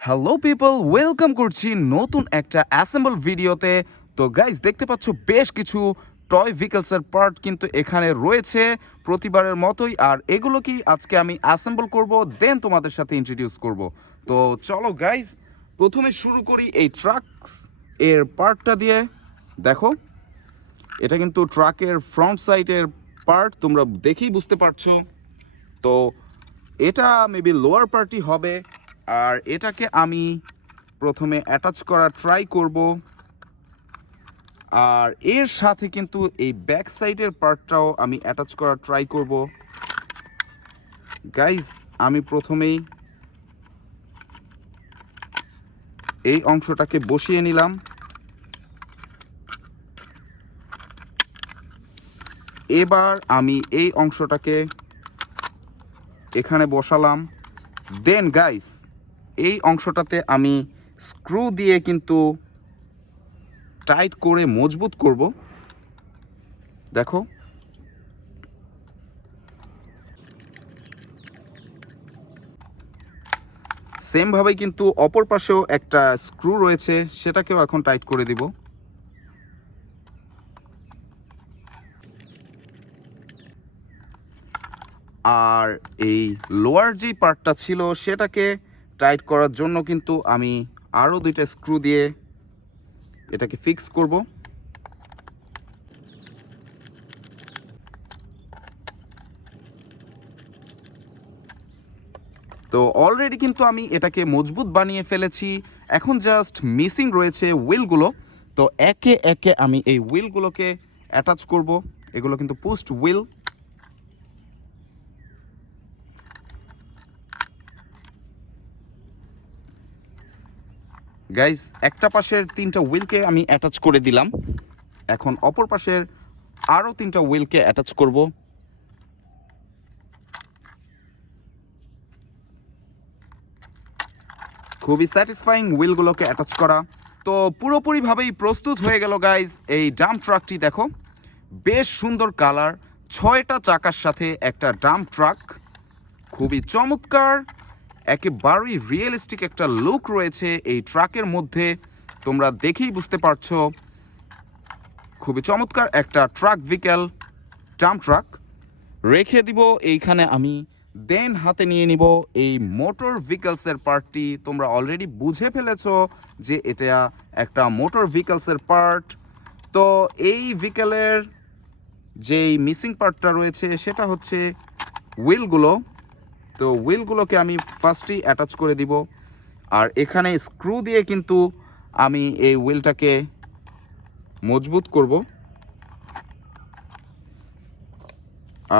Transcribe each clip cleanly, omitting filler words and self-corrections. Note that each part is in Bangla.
হ্যালো পিপল, ওয়েলকাম করছি নতুন একটা অ্যাসেম্বল ভিডিওতে। তো গাইজ দেখতে পাচ্ছ বেশ কিছু টয় ভেহিকলসের পার্ট কিন্তু এখানে রয়েছে প্রতিবারের মতোই। আর এগুলো কি আজকে আমি অ্যাসেম্বল করব, দেন তোমাদের সাথে ইন্ট্রোডিউস করব। তো চলো গাইজ, প্রথমে শুরু করি এই ট্রাকস এর পার্টটা দিয়ে। দেখো, এটা কিন্তু ট্রাকের ফ্রন্ট সাইডের পার্ট, তোমরা দেখেই বুঝতে পারছো। তো এটা মেবি লোয়ার পার্টই হবে। আর এটাকে আমি প্রথমে অ্যাটাচ করা ট্রাই করব। আর এর সাথে কিন্তু এই ব্যাক সাইডের পার্টটাও আমি অ্যাটাচ করা ট্রাই করব। গাইজ, আমি প্রথমেই এই অংশটাকে বসিয়ে নিলাম। এবার আমি এই অংশটাকে এখানে বসালাম। দেন গাইজ, এই অংশটাতে আমি স্ক্রু দিয়ে কিন্তু টাইট করে মজবুত করব। দেখো, সেমভাবেই কিন্তু অপর পাশেও একটা স্ক্রু রয়েছে, সেটাকেও এখন টাইট করে দিব। আর এই লোয়ার যে পার্টটা ছিল সেটাকে টাইট করার জন্য কিন্তু আমি আরও দুইটা স্ক্রু দিয়ে এটাকে ফিক্স করব। তো অলরেডি কিন্তু আমি এটাকে মজবুত বানিয়ে ফেলেছি। এখন জাস্ট মিসিং রয়েছে হুইলগুলো। তো একে একে আমি এই হুইলগুলোকে অ্যাটাচ করব। এগুলো কিন্তু পোস্ট হুইল। গাইজ, একটা পাশের তিনটা হুইলকে আমি অ্যাটাচ করে দিলাম। এখন অপর পাশের আরও তিনটা হুইলকে অ্যাটাচ করব। খুবই স্যাটিসফাইং হুইলগুলোকে অ্যাটাচ করা। তো পুরোপুরিভাবেই প্রস্তুত হয়ে গেল গাইজ এই ডাম্প ট্রাকটি। দেখো, বেশ সুন্দর কালার, 6টা চাকার সাথে একটা ডাম্প ট্রাক। খুবই চমৎকার, একেবারেই রিয়েলিস্টিক একটা লুক রয়েছে এই ট্রাকের মধ্যে, তোমরা দেখেই বুঝতে পারছো। খুবই চমৎকার একটা ট্রাক ভেহিকল, ডাম্প ট্রাক। রেখে দিব এইখানে আমি। দেন হাতে নিয়ে নিব এই মোটর ভেহিকলসের পার্টটি। তোমরা অলরেডি বুঝে ফেলেছো যে এটা একটা মোটর ভেহিকলসের পার্ট। তো এই ভেহিকলের যেই মিসিং পার্টটা রয়েছে সেটা হচ্ছে হুইলগুলো। তো হুইলগুলোকে আমি ফার্স্টেই অ্যাটাচ করে দিব। আর এখানে স্ক্রু দিয়ে কিন্তু আমি এই হুইলটাকে মজবুত করব।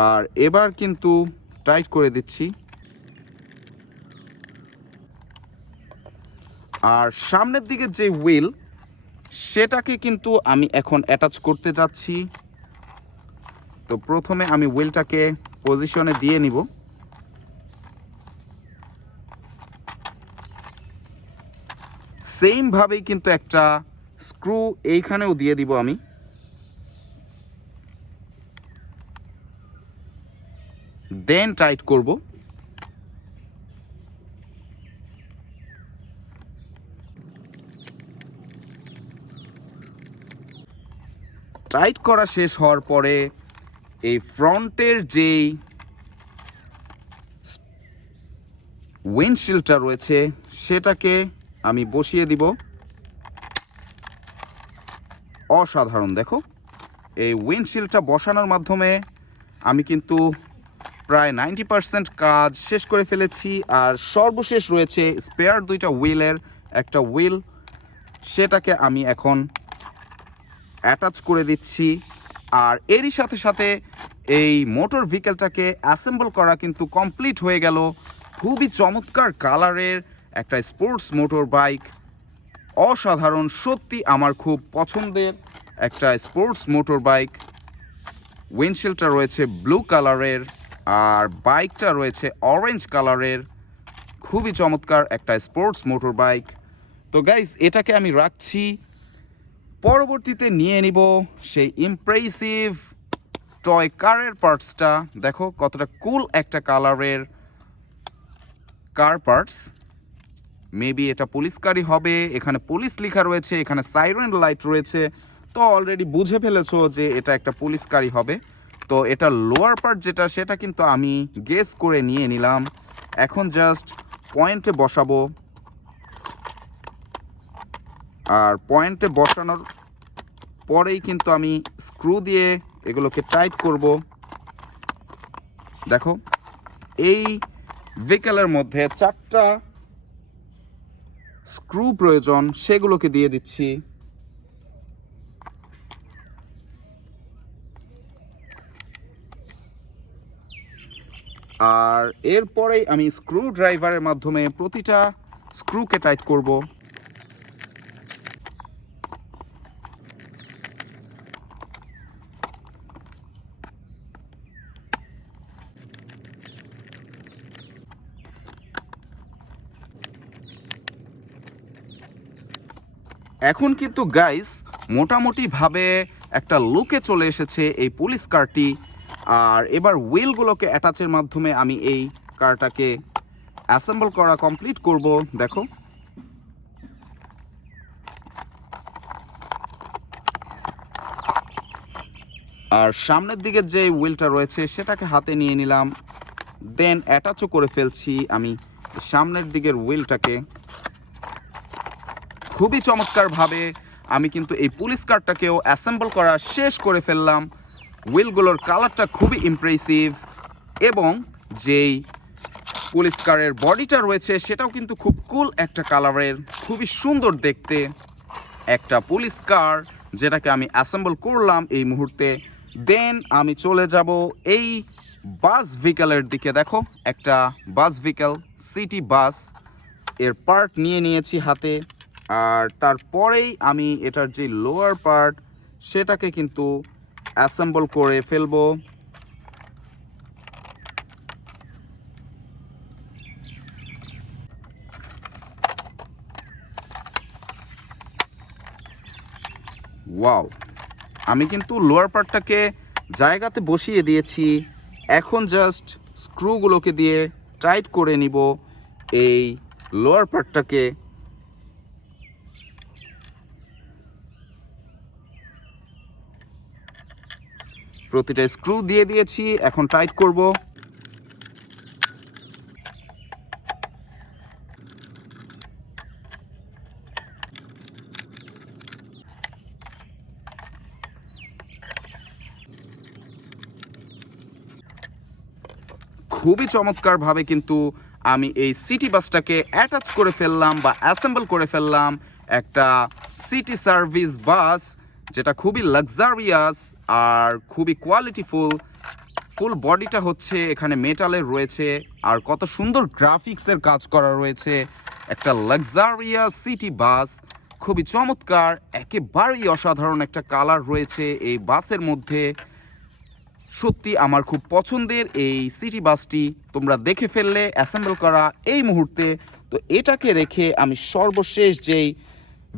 আর এবার কিন্তু টাইট করে দিচ্ছি। আর সামনের দিকে যে হুইল, সেটাকে কিন্তু আমি এখন অ্যাটাচ করতে যাচ্ছি। তো প্রথমে আমি হুইলটাকে পজিশনে দিয়ে নিব। সেমভাবেই কিন্তু একটা স্ক্রু এইখানেও দিয়ে দিব আমি। দেন টাইট করব। টাইট করা শেষ হওয়ার পরে এই ফ্রন্টের যেই উইন্ডশিল্ডটা রয়েছে সেটাকে আমি বসিয়ে দিব। অসাধারণ, দেখো, এই উইন্ডশিল্ডটা বসানোর মাধ্যমে আমি কিন্তু প্রায় 90% কাজ শেষ করে ফেলেছি। আর সর্বশেষ রয়েছে স্পেয়ার দুইটা হুইলের একটা হুইল, সেটাকে আমি এখন অ্যাটাচ করে দিচ্ছি। আর এরই সাথে সাথে এই মোটর ভেহিকলটাকে অ্যাসেম্বল করা কিন্তু কমপ্লিট হয়ে গেল। খুবই চমৎকার কালারের একটা স্পোর্টস মোটর বাইক। অসাধারণ, সত্যি আমার খুব পছন্দের একটা স্পোর্টস মোটর বাইক। উইন্ডশিল্ডটা রয়েছে ব্লু কালারের, আর বাইকটা রয়েছে অরেঞ্জ কালারের। খুবই চমৎকার একটা স্পোর্টস মোটর বাইক। তো গাইজ, এটাকে আমি রাখছি। পরবর্তীতে নিয়ে নিব সেই ইমপ্রেসিভ টয় কারের পার্টসটা। দেখো কতটা কুল একটা কালারের কার পার্টস। মেবি এটা পুলিশ গাড়ি হবে। এখানে পুলিশ লেখা রয়েছে, এখানে সাইরেন লাইট রয়েছে, তো অলরেডি বুঝে ফেলেছো যে এটা একটা পুলিশ গাড়ি হবে। তো এটা লোয়ার পার্ট যেটা, সেটা কিন্তু আমি গেস করে নিয়ে নিলাম। এখন জাস্ট পয়েন্টে বসাবো, আর পয়েন্টে বসানোর পরেই কিন্তু আমি স্ক্রু দিয়ে এগুলোকে টাইট করব। দেখো, এই ভেহিকেলের মধ্যে 4টা স্ক্রু প্রয়োজন, সেগুলোকে দিয়ে দিচ্ছি। আর এরপরেই আমি স্ক্রু ড্রাইভারের মাধ্যমে প্রতিটা স্ক্রুকে টাইট করব। এখন কিন্তু গাইস মোটামুটিভাবে একটা লুকে চলে এসেছে এই পুলিশ কারটি। আর এবার হুইলগুলোকে অ্যাটাচের মাধ্যমে আমি এই কারটাকে অ্যাসেম্বল করা কমপ্লিট করব। দেখো, আর সামনের দিকে যে হুইলটা রয়েছে সেটাকে হাতে নিয়ে নিলাম, দেন অ্যাটাচও করে ফেলছি আমি সামনের দিকের হুইলটাকে। খুবই চমৎকারভাবে আমি কিন্তু এই পুলিশ কারটাকেও অ্যাসেম্বল করা শেষ করে ফেললাম। হুইলগুলোর কালারটা খুবই ইমপ্রেসিভ, এবং যেই পুলিশ কারের বডিটা রয়েছে সেটাও কিন্তু খুব কুল একটা কালারের, খুবই সুন্দর দেখতে একটা পুলিশ কার, যেটাকে আমি অ্যাসেম্বল করলাম এই মুহূর্তে। দেন আমি চলে যাব এই বাস ভেহিকেলের দিকে। দেখো, একটা বাস ভেহিকেল, সিটি বাস, এর পার্ট নিয়ে নিয়েছি হাতে। আর তারপরেই আমি এটার যে লোয়ার পার্ট সেটাকে কিন্তু অ্যাসেম্বল করে ফেলবো। ওয়াও, আমি কিন্তু লোয়ার পার্টটাকে জায়গাতে বসিয়ে দিয়েছি। এখন জাস্ট স্ক্রুগুলোকে দিয়ে টাইট করে নিব এই লোয়ার পার্টটাকে। প্রতিটা স্ক্রু দিয়ে দিয়েছি, এখন টাইট করব। খুবই চমৎকারভাবে কিন্তু আমি এই সিটি বাসটাকে অ্যাটাচ করে ফেললাম বা অ্যাসেম্বল করে ফেললাম। একটা সিটি সার্ভিস বাস, যেটা খুবই লাক্সারিয়াস আর খুবই কোয়ালিটিফুল। ফুল বডিটা হচ্ছে এখানে মেটালের রয়েছে, আর কত সুন্দর গ্রাফিক্সের কাজ করা রয়েছে। একটা লাক্সারিয়াস সিটি বাস, খুবই চমৎকার, একেবারেই অসাধারণ একটা কালার রয়েছে এই বাসের মধ্যে। সত্যি আমার খুব পছন্দের এই সিটি বাসটি তোমরা দেখে ফেললে অ্যাসেম্বল করা এই মুহূর্তে। তো এটাকে রেখে আমি সর্বশেষ যেই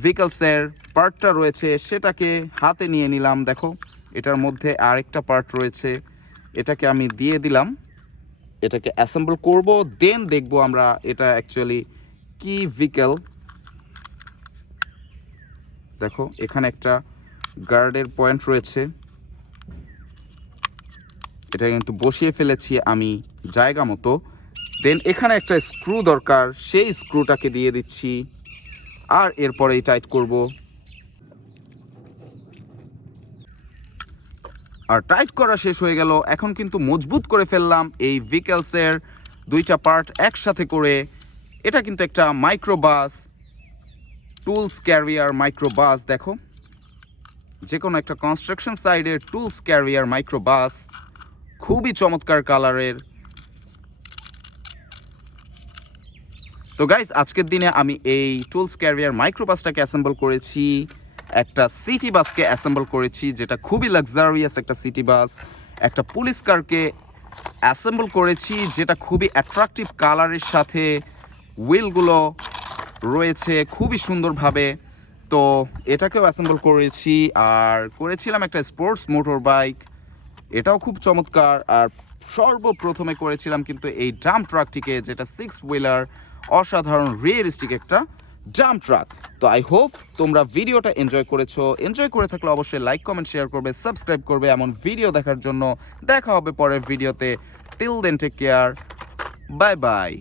ভেহিকলসের পার্টটা রয়েছে সেটাকে হাতে নিয়ে নিলাম। দেখো, এটার মধ্যে আরেকটা পার্ট রয়েছে, এটাকে আমি দিয়ে দিলাম। এটাকে অ্যাসেম্বল করব, দেন দেখব আমরা এটা অ্যাকচুয়ালি কি ভেহিকল। দেখো, এখানে একটা গার্ডের পয়েন্ট রয়েছে, এটা কিন্তু বসিয়ে ফেলেছি আমি জায়গা মতো। দেন এখানে একটা স্ক্রু দরকার, সেই স্ক্রুটাকে দিয়ে দিচ্ছি, আর এরপরেই টাইট করব। আর টাইট করা শেষ হয়ে গেল। এখন কিন্তু মজবুত করে ফেললাম এই ভেহিকলসের দুইটা পার্ট একসাথে করে। এটা কিন্তু একটা মাইক্রোবাস, টুলস ক্যারিয়ার মাইক্রোবাস। দেখো, যে কোনো একটা কনস্ট্রাকশন সাইডের টুলস ক্যারিয়ার মাইক্রোবাস, খুবই চমৎকার কালারের। তো গাইস, আজকের দিনে আমি এই টুলস ক্যারিয়ার মাইক্রোবাসটাকে অ্যাসেম্বল করেছি, একটা সিটি বাসকে অ্যাসেম্বল করেছি, যেটা খুবই লাক্সারিয়াস একটা সিটি বাস। একটা পুলিশ কারকে অ্যাসেম্বল করেছি, যেটা খুবই অ্যাট্রাকটিভ কালারের সাথে হুইলগুলো রয়েছে খুবই সুন্দরভাবে। তো এটাকেও অ্যাসেম্বল করেছি। আর করেছিলাম একটা স্পোর্টস মোটর বাইক, এটাও খুব চমৎকার। আর সর্বপ্রথমে করেছিলাম কিন্তু এই ডাম্প ট্রাকটিকে, যেটা 6 হুইলার অসাধারণ রিয়েলিস্টিক একটা ডাম্প ট্রাক। তো আই হোপ তোমরা ভিডিওটা এনজয় করেছো। এনজয় করে থাকলে অবশ্যই লাইক কমেন্ট শেয়ার করবে, সাবস্ক্রাইব করবে এমন ভিডিও দেখার জন্য। দেখা হবে পরের ভিডিওতে। Till then take care, bye by.